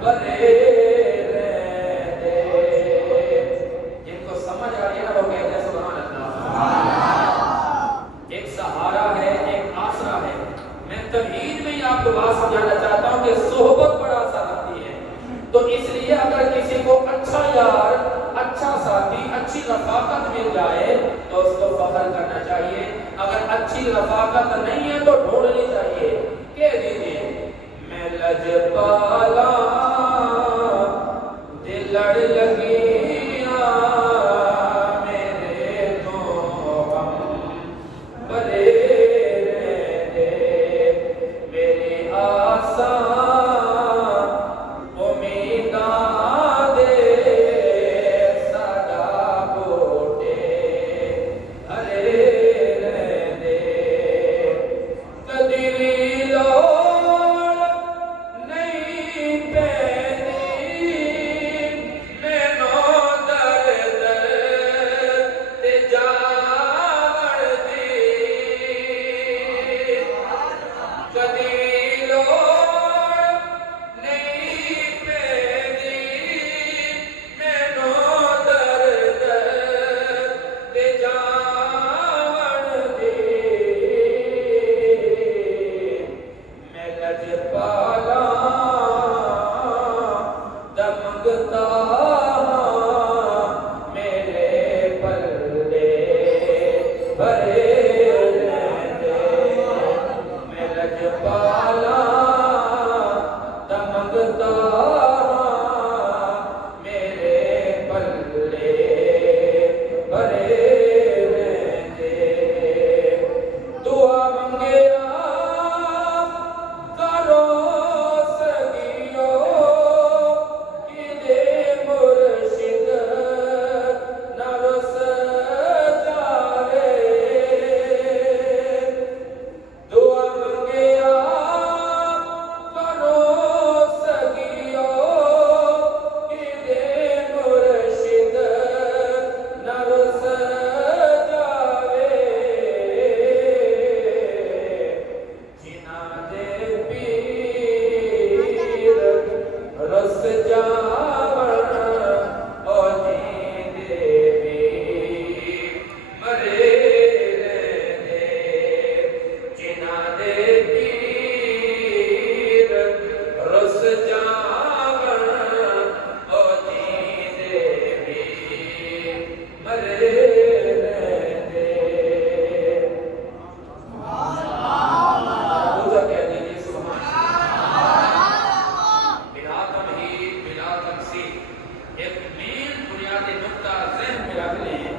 बरे रहते। जिनको समझ आ रही है ना वो कहते हैं सुभान अल्लाह। एक सहारा है, एक आसरा है। मैं तमहीद में ही आपको बात समझाना चाहता हूँ कि सोहबत बड़ा सहारा है। तो इसलिए अगर किसी को अच्छा यार, अच्छा साथी, अच्छी रफाकत मिल जाए तो उसको फख्र करना चाहिए। अगर अच्छी रफाकत नहीं है तो ढूंढनी चाहिए। कह दीजिए मैं लजपाला दिल लड़ लगी मेरे तो हम बरे रहते। मेरी आशा एक मेन बुनियादी नुक्ता ज़हन में रख लें